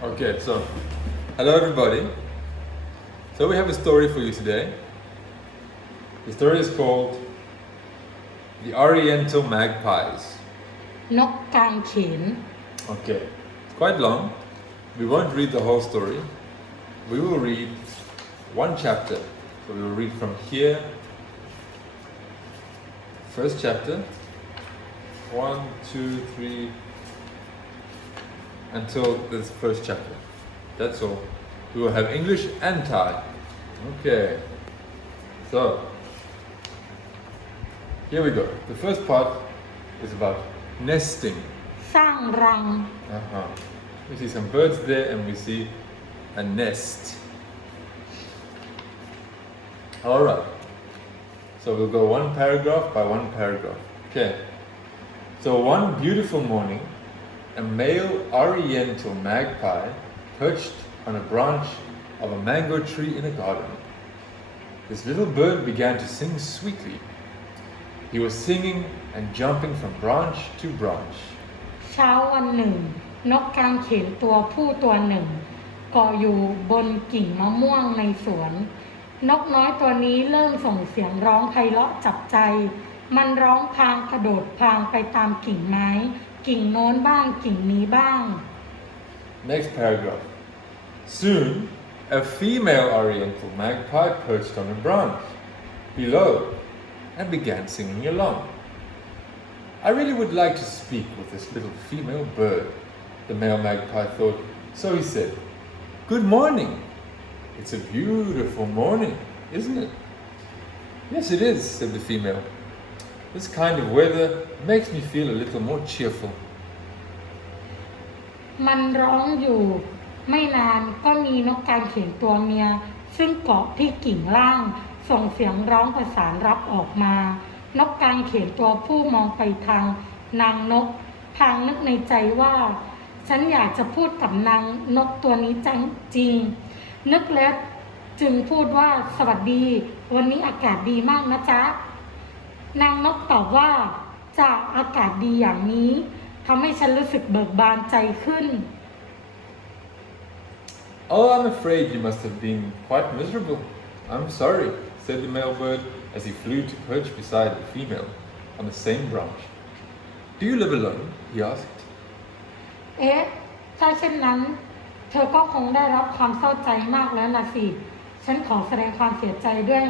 Okay, so hello everybody. So we have a story for you today. The story is called The Oriental Magpies. นกกางเขน Okay, it's quite long. We won't read the whole story. We will read one chapter. So we will read from here. First chapter. 1, 2, 3 until this first chapter. That's all. We will have English and Thai. Okay. So here we go. The first part is about nesting. สร้างรัง We see some birds there and we see a nest. Alright. So we'll go one paragraph by one paragraph. Okay. So one beautiful morning, a male oriental magpie perched on a branch of a mango tree in a garden. This little bird began to sing sweetly. He was singing and jumping from branch to branch. เช้าวันหนึ่ง นกกางเขนตัวผู้ตัวหนึ่งเกาะอยู่บนกิ่งมะม่วงในสวน นกน้อยตัวนี้เริ่มส่งเสียงร้องไพเราะจับใจ มันร้องพลางกระโดดพลางไปตามกิ่งไม้ กิ่งโน้นบ้างกิ่งนี้บ้าง Next paragraph. Soon, a female oriental magpie perched on a branch below and began singing along. I really would like to speak with this little female bird, the male magpie thought. So he said, "Good morning. It's a beautiful morning, isn't it?" "Yes, it is," said the female. "This kind of weather makes me feel a little more cheerful." มันร้องอยู่ไม่นานก็มีนกกางเขนตัวเมีย ซึ่งเกาะที่กิ่งล่าง ส่งเสียงร้องประสานรับออกมา นกกางเขนตัวผู้มองไปทางนางนกพลางนึกในใจว่า ฉันอยากจะพูดกับนางนกตัวนี้จริง นึกแล้วจึงพูดว่าสวัสดีวันนี้อากาศดีมากนะจ๊ะ นางนกตอบว่าจากอากาศดีอย่างนี้ทำให้ฉันรู้สึกเบิกบานใจขึ้น "Oh, I'm afraid you must have been quite miserable. I'm sorry," said the male bird as he flew to perch beside the female on the same branch. "Do you live alone?" he asked. เอ๊ะ ถ้าเช่นนั้น เธอก็คงได้รับความเศร้าใจมากแล้วล่ะสิ ฉันขอแสดงความเสียใจด้วย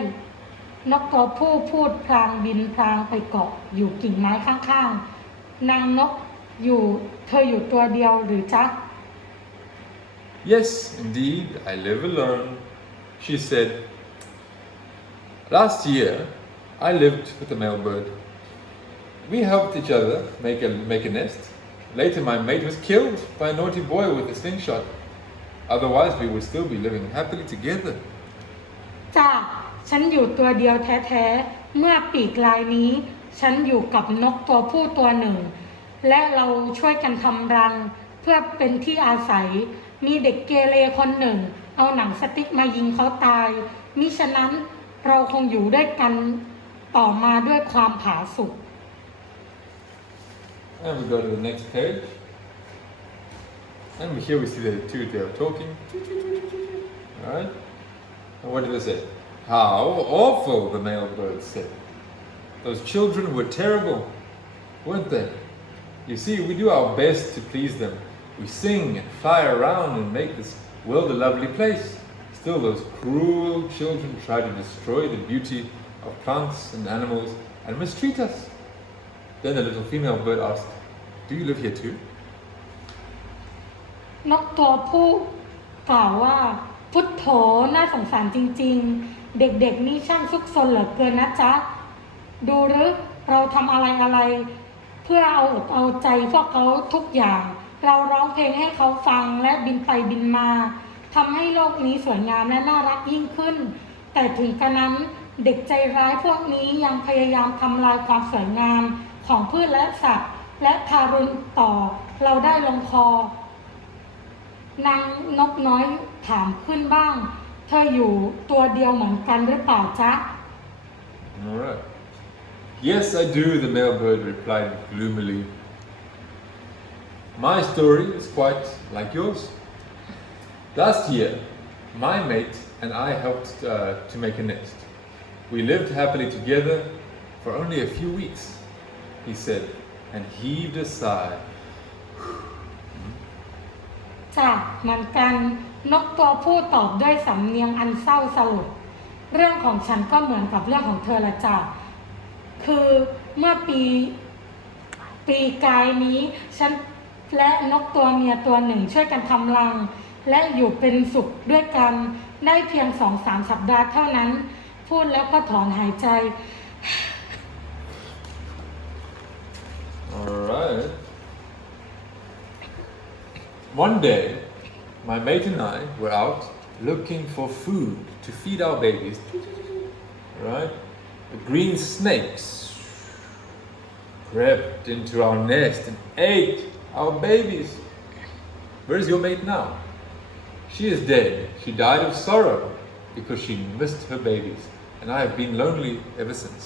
นกตัวผู้พูดพลางบินพลางไปเกาะอยู่กิ่งไม้ข้างๆ นางนกเธออยู่ตัวเดียวหรือจ๊ะ "Yes, indeed, I live alone," she said. "Last year, I lived with a male bird. We helped each other make a nest. Later, my mate was killed by a naughty boy with a slingshot. Otherwise, we would still be living happily together." จ้าฉันอยู่ตัวเดียวแท้ๆ เมื่อปีกลายนี้ ฉันอยู่กับนกตัวผู้ตัวหนึ่ง และเราช่วยกันทำรังเพื่อเป็นที่อาศัย มีเด็กเกเรคนหนึ่ง เอาหนังสติ๊กมายิงเขาตาย มิฉะนั้นเราคงอยู่ด้วยกันต่อมาด้วยความผาสุก And we go to the next page. And here we see the two, they are talking. Alright? And what did they say? "How awful," the male bird said. "Those children were terrible, weren't they? You see, we do our best to please them. We sing and fly around and make this world a lovely place. Still, those cruel children try to destroy the beauty of plants and animals and mistreat us." Then the little female bird asked, "Do you live here too?" นกตัวผู้กล่าวว่า พุทโธน่าสงสารจริงๆ เด็กๆนี่ช่างซุกซนเหลือเกินนะจ๊ะ ดูหรือเราทำอะไรเพื่อเอาอกเอาใจพวกเขาทุกอย่าง เราร้องเพลงให้เขาฟังและบินไปบินมาทำให้โลกนี้สวยงามและน่ารักยิ่งขึ้น แต่ถึงกระนั้นเด็กใจร้ายพวกนี้ยังพยายามทำลายความสวยงามของพืชและสัตว์ และทารุณต่อเราได้ลงคอนางนกน้อยถามขึ้นบ้าง เธออยู่ตัวเดียวเหมือนกันหรือเปล่าจ๊ะ Alright. "Yes, I do," the male bird replied gloomily. "My story is quite like yours." Last year, my mate and I helped to make a nest. We lived happily together for only a few weeks, he said, and heaved a sigh. จ้ะเหมือนกันนกตัวผู้ตอบด้วยสำเนียงอันเศร้าสลดเรื่องของฉันก็เหมือนกับเรื่องของเธอละจ้ะคือเมื่อปีกายนี้ฉันและนกตัวเมียตัวหนึ่งช่วยกันทำรังและอยู่เป็นสุขด้วยกันได้เพียง 2-3 สัปดาห์เท่านั้นพูดแล้วก็ถอนหายใจ Alright. One day, my mate and I were out looking for food to feed our babies. Right? The green snakes crept into our nest and ate our babies. Where's your mate now? She is dead. She died of sorrow because she missed her babies. And I have been lonely ever since.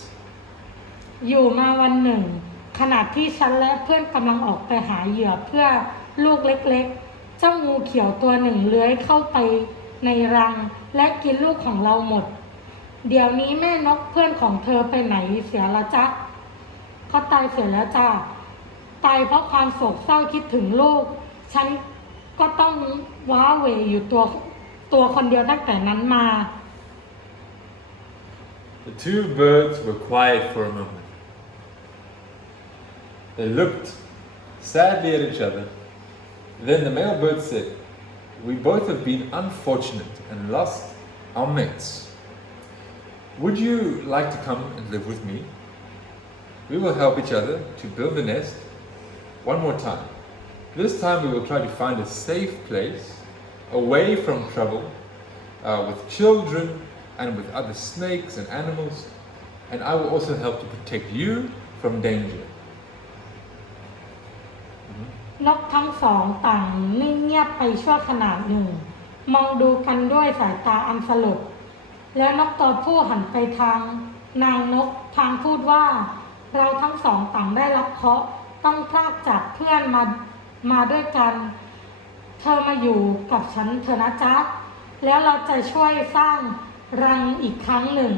อยู่มาวันหนึ่งขณะที่ฉันและเพื่อนกำลังออกไปหาเหยื่อเพื่อลูกเล็กๆเจ้างูเขียวตัวหนึ่งเลื้อยเข้าไปในรังและกินลูกของเราหมดเดี๋ยวนี้แม่นกเพื่อนของเธอไปไหนเสียละจ๊ะเขาตายเสียแล้วจ้าตายเพราะความโศกเศร้าคิดถึงลูกฉันก็ต้องว้าเหวอยู่ตัวคนเดียวตั้งแต่นั้นมา The two birds were quiet for a moment. They looked sadly at each other. Then the male bird said, "We both have been unfortunate and lost our mates. Would you like to come and live with me? We will help each other to build the nest one more time. This time we will try to find a safe place, away from trouble, with children and with other snakes and animals, and I will also help to protect you from danger." นกทั้งสองต่างนิ่งเงียบไปชั่วขณะหนึ่งมองดูกันด้วยสายตาอันสลดแล้วนกตัวผู้หันไปทางนางนกพลางพูดว่าเราทั้งสองต่างได้รับเคราะห์ต้องพรากจากเพื่อนมาด้วยกันเธอมาอยู่กับฉันเถอะนะจ๊ะแล้วเราจะช่วยสร้างรังอีกครั้งหนึ่ง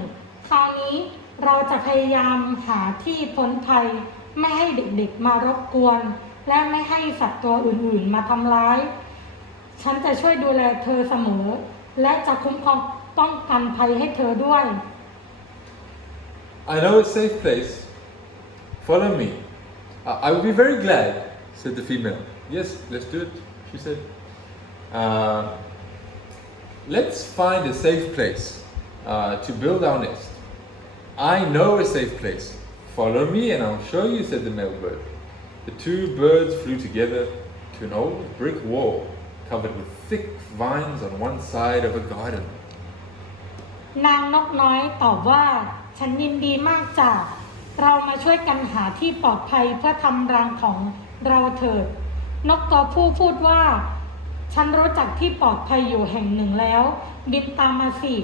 คราวนี้เราจะพยายามหาที่พ้นภัยไม่ให้เด็กๆมารบกวนและไม่ให้สัตว์ตัวอื่นๆมาทำร้ายฉันจะช่วยดูแลเธอเสมอและจะคุ้มครองป้องกันภัยให้เธอด้วย I know a safe place. Follow me. I will be very glad, said the female. Yes, let's do it, she said. Let's find a safe place to build our nest. I know a safe place. Follow me and I'll show you, said the male bird. The two birds flew together to an old brick wall covered with thick vines on one side of a garden. นางนกน้อยตอบว่าฉันยินดีมากจ้ะเรามาช่วยกันหาที่ปลอดภัยเพื่อทำรังของเราเถิดนกตัวผู้พูดว่าฉันรู้จักที่ปลอดภัยอยู่แห่งหนึ่งแล้วบินตามมาสิ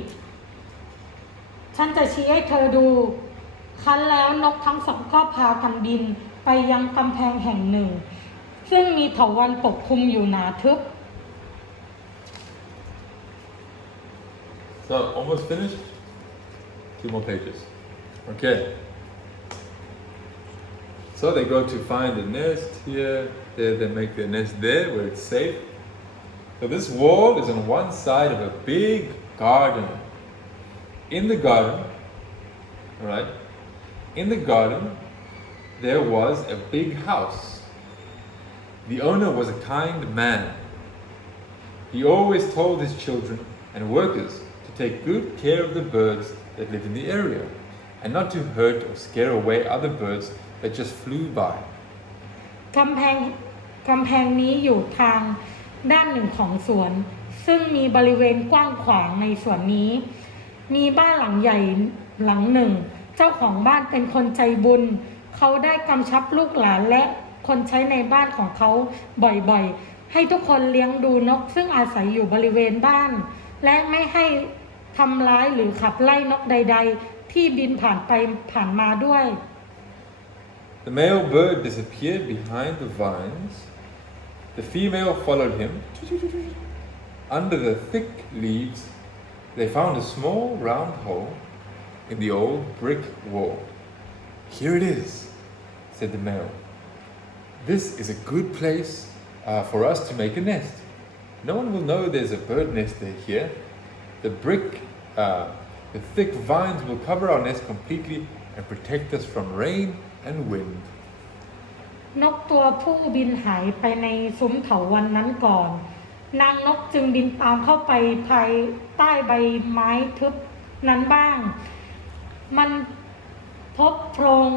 ฉันจะชี้ให้เธอดูครั้นแล้วนกทั้งสองก็พากันบินไปยังกำแพงแห่งหนึ่งซึ่งมีเถาวัลย์ปกคลุมอยู่หนาทึบ So almost finished. 2 more pages. Okay. So they go to find a nest here. There they make their nest there where it's safe. So this wall is on one side of a big garden. In the garden, all right. In the garden, there was a big house. The owner was a kind man. He always told his children and workers to take good care of the birds that live in the area and not to hurt or scare away other birds that just flew by. กำแพงนี้อยู่ทางด้านหนึ่งของสวนซึ่งมีบริเวณกว้างขวางในสวนนี้มีบ้านหลังใหญ่หลังหนึ่งเจ้าของบ้านเป็นคนใจบุญเขาได้กำชับลูกหลานและคนใช้ในบ้านของเขาบ่อยๆให้ทุกคนเลี้ยงดูนกซึ่งอาศัยอยู่บริเวณบ้านและไม่ให้ทำร้ายหรือขับไล่นกใดๆที่บินผ่านไปผ่านมาด้วย The male bird disappeared behind the vines. The female followed him under the thick leaves, they found a small round hole in the old brick wall. Here it is, said the male. This is a good place for us to make a nest. No one will know there's a bird nest here. The thick vines will cover our nest completely and protect us from rain and wind. นกตัวผู้บินหายไปในซุ้มเถาวัลย์นั้นก่อน นางนกจึงบินตามเข้าไปภายใต้ใบไม้ทึบนั้นบ้าง มันพบโพรง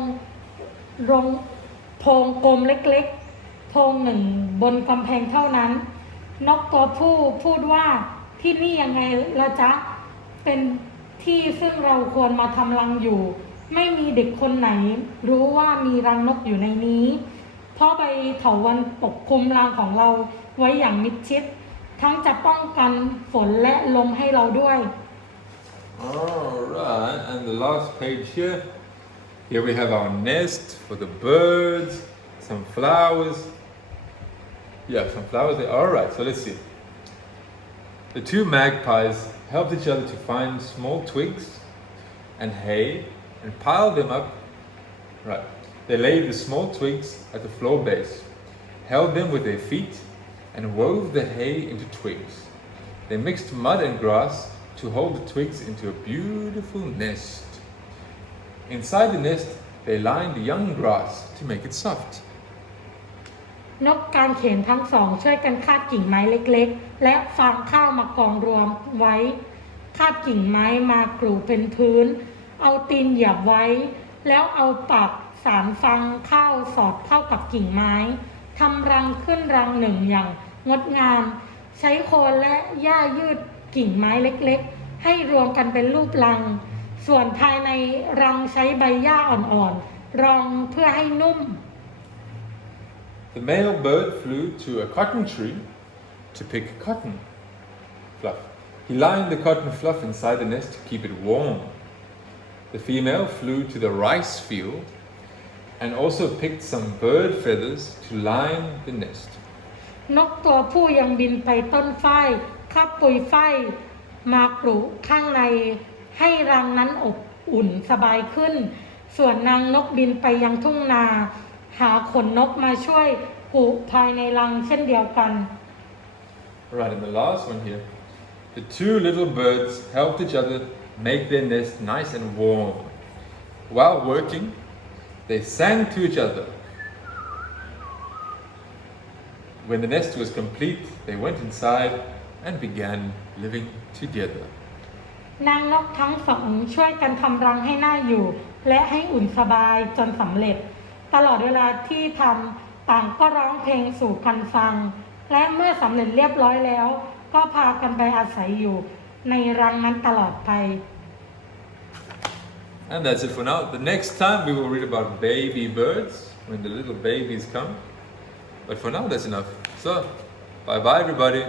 กลมเล็กๆโพรงหนึ่งบนกำแพงเท่านั้น นกตัวผู้พูดว่าที่นี่ยังไงละจ๊ะเป็นที่ซึ่งเราควรมาทำรังอยู่ ไม่มีเด็กคนไหนรู้ว่ามีรังนกอยู่ในนี้ เพราะใบเถาวัลย์ปกคลุมรังของเราไว้อย่างมิดชิด ทั้งจะป้องกันฝนและลมให้เราด้วย Alright, and the last page here. Here we have our nest for the birds, some flowers. Yeah, some flowers there. Alright, so let's see. The two magpies helped each other to find small twigs and hay and pile them up. Right. They laid the small twigs at the floor base, held them with their feet, and wove the hay into twigs. They mixed mud and grass to hold the twigs into a beautiful nest. Inside the nest, they lined young grass to make it soft. นกกางเขนทั้งสองช่วยกันคาดกิ่งไม้เล็กๆและฟางข้าวมากองรวมไว้คาดกิ่งไม้มากรูเป็นพื้นเอาตีนเหยียบไว้แล้วเอาปากสานฟางข้าวสอดเข้ากับกิ่งไม้ทำรังขึ้นรังหนึ่งอย่างงดงามใช้โคนและหญ้ายืดกิ่งไม้เล็กๆให้รวมกันเป็นรูปรังส่วนภายในรังใช้ใบหญ้าอ่อนๆรองเพื่อให้นุ่มThe male bird flew to a cotton tree to pick cotton fluff. He lined the cotton fluff inside the nest to keep it warm. The female flew to the rice field and also picked some bird feathers to line the nest. นกตัวผู้ยังบินไปต้นฝ้ายคาบปุยฝ้ายมาปลูกข้างในให้รังนั้นอบอุ่นสบายขึ้นส่วนนางนกบินไปยังทุ่งนาหาขนนกมาช่วยปลูกภายในรังเช่นเดียวกัน Right, and the last one here. The two little birds helped each other make their nest nice and warm. While working, they sang to each other. When the nest was complete, they went inside and began living together. นางนกทั้งสองช่วยกันทำรังให้น่าอยู่และให้อุ่นสบายจนสำเร็จตลอดเวลาที่ทำต่างก็ร้องเพลงสู่กันฟังและเมื่อสำเร็จเรียบร้อยแล้วก็พากันไปอาศัยอยู่ในรังนั้นตลอดไป And that's it for now. The next time we will read about baby birds when the little babies come. But for now that's enough. So, bye bye everybody.